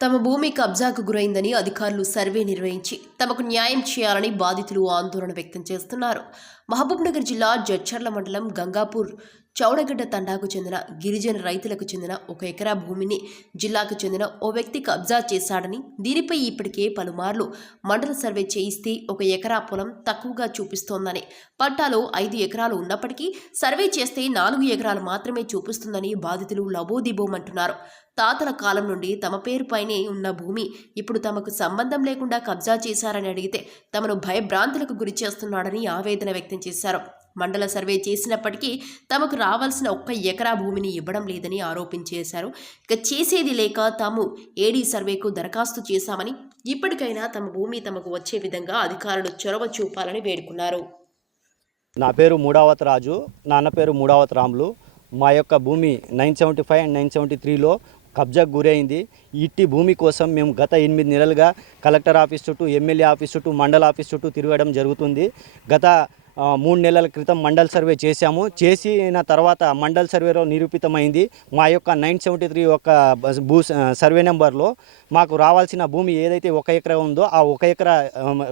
తమ భూమి కబ్జాకు గురైందని అధికారులు సర్వే నిర్వహించి తమకు న్యాయం చేయాలని బాధితులు ఆందోళన వ్యక్తం చేస్తున్నారు. మహబూబ్నగర్ జిల్లా జడ్చర్ల మండలం గంగాపూర్ చౌడగడ్డ తండాకు చెందిన గిరిజన రైతులకు చెందిన ఒక ఎకరా భూమిని జిల్లాకు చెందిన ఓ వ్యక్తి కబ్జా చేశాడని దీనిపై ఇప్పటికే పలుమార్లు మండల సర్వే చేయిస్తే ఒక ఎకరా పొలం తక్కువగా చూపిస్తోందని పట్టాలో ఐదు ఎకరాలు ఉన్నప్పటికీ సర్వే చేస్తే నాలుగు ఎకరాలు మాత్రమే చూపిస్తుందని బాధితులు లబోదిబోమంటున్నారు. తాతల కాలం నుండి తమ పేరుపైనే ఉన్న భూమి ఇప్పుడు తమకు సంబంధం లేకుండా కబ్జా చేశారని అడిగితే తమను భయభ్రాంతులకు గురి చేస్తున్నాడని ఆవేదన వ్యక్తం చేశారు. మండల సర్వే చేసినప్పటికీ తమకు రావాల్సిన ఒక్క ఎకరా భూమిని ఇవ్వడం లేదని ఆరోపించేశారు. ఇక చేసేది లేక తాము ఏడీ సర్వేకు దరఖాస్తు చేశామని ఇప్పటికైనా తమ భూమి తమకు వచ్చే విధంగా అధికారులు చొరవ చూపాలని వేడుకున్నారు. నా పేరు మూడావత్ రాజు నాన్న పేరు మూడావత్ రాములు. మా యొక్క భూమి nine seventy five and nine seventy త్రీలో కబ్జాకు గురైంది. ఇట్టి భూమి కోసం మేము గత ఎనిమిది నెలలుగా కలెక్టర్ ఆఫీస్ చుట్టూ ఎమ్మెల్యే ఆఫీస్ చుట్టూ మండల ఆఫీస్ చుట్టూ తిరగడం జరుగుతుంది. గత మూడు నెలల క్రితం మండల్ సర్వే చేశాము. చేసిన తర్వాత మండల్ సర్వేలో నిరూపితమైంది. మా యొక్క నైన్ సెవెంటీ త్రీ యొక్క భూ సర్వే నెంబర్లో మాకు రావాల్సిన భూమి ఏదైతే ఒక ఎకరా ఉందో ఆ ఒక ఎకరా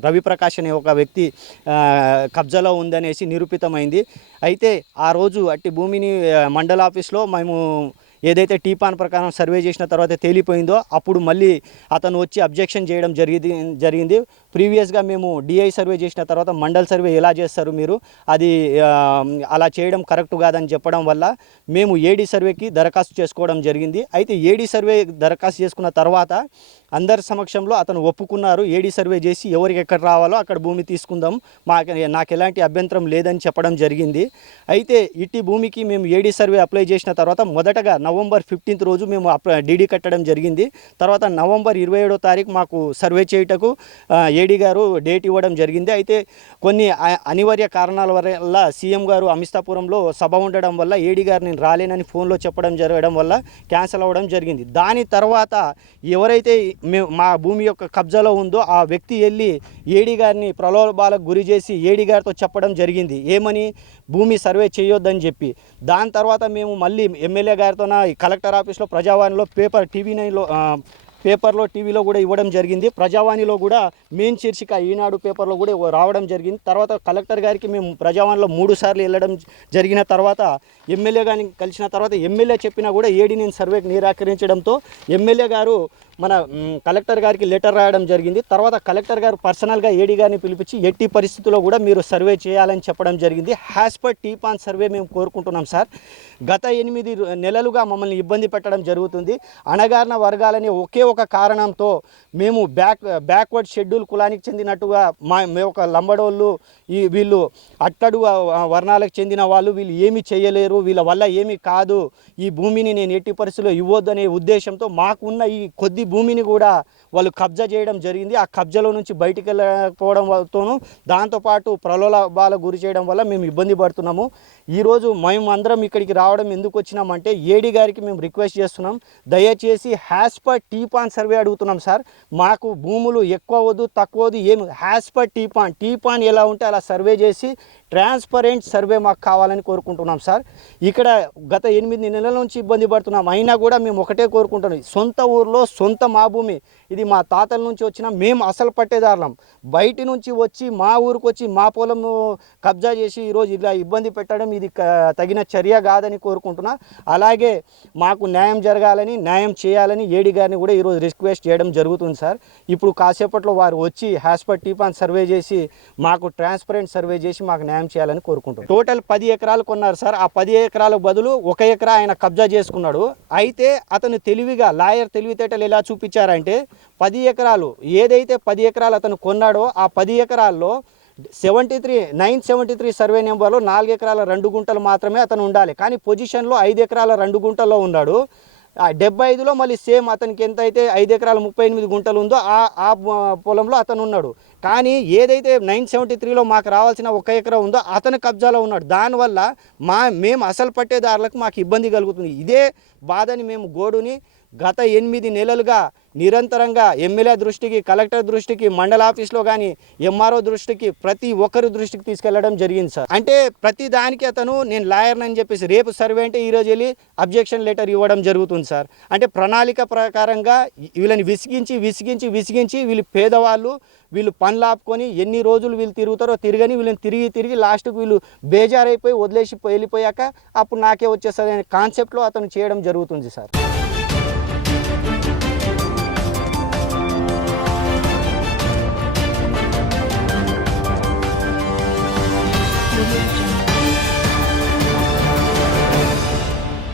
రవి రవిప్రకాష్ అనే ఒక వ్యక్తి కబ్జాలో ఉందనేసి నిరూపితమైంది. అయితే ఆ రోజు అట్టి భూమిని మండల ఆఫీస్లో మేము ఏదైతే టీపాన్ ప్రకారం సర్వే చేసిన తర్వాత తేలిపోయిందో అప్పుడు మళ్ళీ అతను వచ్చి అబ్జెక్షన్ చేయడం జరిగింది జరిగింది. ప్రీవియస్గా మేము డిఐ సర్వే చేసిన తర్వాత మండల్ సర్వే ఎలా చేస్తారు మీరు? అది అలా చేయడం కరెక్ట్ కాదని చెప్పడం వల్ల మేము ఏడీ సర్వేకి దరఖాస్తు చేసుకోవడం జరిగింది. అయితే ఏడీ సర్వే దరఖాస్తు చేసుకున్న తర్వాత అందరి సమక్షంలో అతను ఒప్పుకున్నారు. ఏడీ సర్వే చేసి ఎవరికి ఎక్కడ రావాలో అక్కడ భూమి తీసుకుందాం. మాకు నాకు ఎలాంటి అభ్యంతరం లేదని చెప్పడం జరిగింది. అయితే ఇట్టి భూమికి మేము ఏడీ సర్వే అప్లై చేసిన తర్వాత మొదటగా నవంబర్ ఫిఫ్టీన్త్ రోజు మేము డీడీ కట్టడం జరిగింది. తర్వాత నవంబర్ ఇరవై ఏడో తారీఖు మాకు సర్వే చేయుటకు ఏడీ గారు డేట్ ఇవ్వడం జరిగింది. అయితే కొన్ని అనివార్య కారణాల వల్ల సీఎం గారు అమిస్తాపురంలో సభ ఉండడం వల్ల ఏడీ గారు నేను రాలేనని ఫోన్లో చెప్పడం జరగడం వల్ల క్యాన్సిల్ అవ్వడం జరిగింది. దాని తర్వాత ఎవరైతే మేము మా భూమి యొక్క కబ్జాలో ఉందో ఆ వ్యక్తి వెళ్ళి ఏడీ గారిని ప్రలోభాలకు గురి చేసి ఏడీ గారితో చెప్పడం జరిగింది. ఏమని? భూమి సర్వే చేయొద్దని చెప్పి. దాని తర్వాత మేము మళ్ళీ ఎమ్మెల్యే గారితో ఈ కలెక్టర్ ఆఫీస్లో ప్రజావాణిలో పేపర్ టీవీ నైన్లో పేపర్లో టీవీలో కూడా ఇవ్వడం జరిగింది. ప్రజావాణిలో కూడా మెయిన్ శీర్షిక ఈనాడు పేపర్లో కూడా రావడం జరిగింది. తర్వాత కలెక్టర్ గారికి మేము ప్రజావాణిలో మూడు సార్లు వెళ్ళడం జరిగిన తర్వాత ఎమ్మెల్యే గారిని కలిసిన తర్వాత ఎమ్మెల్యే చెప్పినా కూడా ఏడీ నేను సర్వేకి నిరాకరించడంతో ఎమ్మెల్యే గారు మన కలెక్టర్ గారికి లెటర్ రాయడం జరిగింది. తర్వాత కలెక్టర్ గారు పర్సనల్గా ఏడీ గారిని పిలిపించి ఎట్టి పరిస్థితుల్లో కూడా మీరు సర్వే చేయాలని చెప్పడం జరిగింది. హ్యాస్ పర్ టీపాన్ సర్వే మేము కోరుకుంటున్నాం సార్. గత ఎనిమిది నెలలుగా మమ్మల్ని ఇబ్బంది పెట్టడం జరుగుతుంది. అణగారిన వర్గాలని ఒకే ఒక కారణంతో మేము బ్యాక్ బ్యాక్వర్డ్ షెడ్యూల్ కులానికి చెందినట్టుగా మా మేము ఒక లంబడోళ్ళు ఈ వీళ్ళు అట్టడు వర్ణాలకు చెందిన వాళ్ళు వీళ్ళు ఏమీ చేయలేరు వీళ్ళ వల్ల ఏమీ కాదు ఈ భూమిని నేను ఎట్టి పరిస్థితుల్లో ఇవ్వద్దనే ఉద్దేశంతో మాకున్న ఈ కొద్ది భూమిని కూడా వాళ్ళు కబ్జా చేయడం జరిగింది. ఆ కబ్జాలో నుంచి బయటికి వెళ్ళకపోవడంతోనూ దాంతోపాటు ప్రలోభాల గురి చేయడం వల్ల మేము ఇబ్బంది పడుతున్నాము. ఈరోజు మేము అందరం ఇక్కడికి రావడం ఎందుకు వచ్చినామంటే ఏడీ గారికి మేము రిక్వెస్ట్ చేస్తున్నాం. దయచేసి హ్యాస్ పర్ టీపాన్ సర్వే అడుగుతున్నాం సార్. మాకు భూములు ఎక్కువ వద్దు తక్కువ వద్దు ఏమి? హ్యాస్ పర్ టీపాన్ టీపాన్ ఎలా ఉంటే అలా సర్వే చేసి ట్రాన్స్పరెంట్ సర్వే మాకు కావాలని కోరుకుంటున్నాం సార్. ఇక్కడ గత ఎనిమిది నెలల నుంచి ఇబ్బంది పడుతున్నాం. అయినా కూడా మేము ఒకటే కోరుకుంటున్నాం. సొంత ఊర్లో సొంత మా భూమి. ఇది మా తాతల నుంచి వచ్చిన మేము అసలు పట్టేదారులం. బయటి నుంచి వచ్చి మా ఊరికి వచ్చి మా పొలం కబ్జా చేసి ఈరోజు ఇలా ఇబ్బంది పెట్టడం ఇది తగిన చర్య కాదని కోరుకుంటున్నా. అలాగే మాకు న్యాయం జరగాలని న్యాయం చేయాలని ఏడి గారిని కూడా ఈరోజు రిక్వెస్ట్ చేయడం జరుగుతుంది సార్. ఇప్పుడు కాసేపట్లో వారు వచ్చి హాస్పిటల్ టీపాన్ సర్వే చేసి మాకు ట్రాన్స్పరెంట్ సర్వే చేసి మాకు న్యాయం చేయాలని కోరుకుంటున్నాం. టోటల్ పది ఎకరాలు కొన్నారు సార్. ఆ పది ఎకరాలకు బదులు ఒక ఎకరా ఆయన కబ్జా చేసుకున్నాడు. అయితే అతను తెలివిగా లాయర్ తెలివితేటలు ఎలా చూపించారంటే పది ఎకరాలు ఏదైతే పది ఎకరాలు అతను కొన్నాడో ఆ పది ఎకరాల్లో seventy three nine seventy three survey నెంబర్లో నాలుగు ఎకరాల రెండు గుంటలు మాత్రమే అతను ఉండాలి. కానీ పొజిషన్లో ఐదు ఎకరాల రెండు గుంటల్లో ఉన్నాడు. డెబ్బై ఐదులో మళ్ళీ సేమ్ అతనికి ఎంత అయితే ఐదు ఎకరాల ముప్పై ఎనిమిది గుంటలు ఉందో ఆ ఆ పొలంలో అతను ఉన్నాడు. కానీ ఏదైతే నైన్ సెవెంటీ త్రీలో మాకు రావాల్సిన ఒక ఎకరా ఉందో అతని కబ్జాలో ఉన్నాడు. దానివల్ల మా మేము అసలు పట్టేదారులకు మాకు ఇబ్బంది కలుగుతుంది. ఇదే బాధని మేము గోడుని గత ఎనిమిది నెలలుగా నిరంతరంగా ఎమ్మెల్యే దృష్టికి కలెక్టర్ దృష్టికి మండల ఆఫీస్లో కానీ ఎంఆర్ఓ దృష్టికి ప్రతి ఒక్కరి దృష్టికి తీసుకెళ్ళడం జరిగింది సార్. అంటే ప్రతి దానికి అతను నేను లాయర్ని అని చెప్పేసి రేపు సర్వే అంటే ఈరోజు వెళ్ళి అబ్జెక్షన్ లెటర్ ఇవ్వడం జరుగుతుంది సార్. అంటే ప్రణాళిక ప్రకారంగా వీళ్ళని విసిగించి విసిగించి విసిగించి వీళ్ళు పేదవాళ్ళు వీళ్ళు పనులు ఆపుకొని ఎన్ని రోజులు వీళ్ళు తిరుగుతారో తిరగని వీళ్ళని తిరిగి తిరిగి లాస్ట్కి వీళ్ళు బేజారైపోయి వదిలేసి వెళ్ళిపోయాక అప్పుడు నాకే వచ్చేస్తుంది అనే కాన్సెప్ట్లో అతను చేయడం జరుగుతుంది సార్.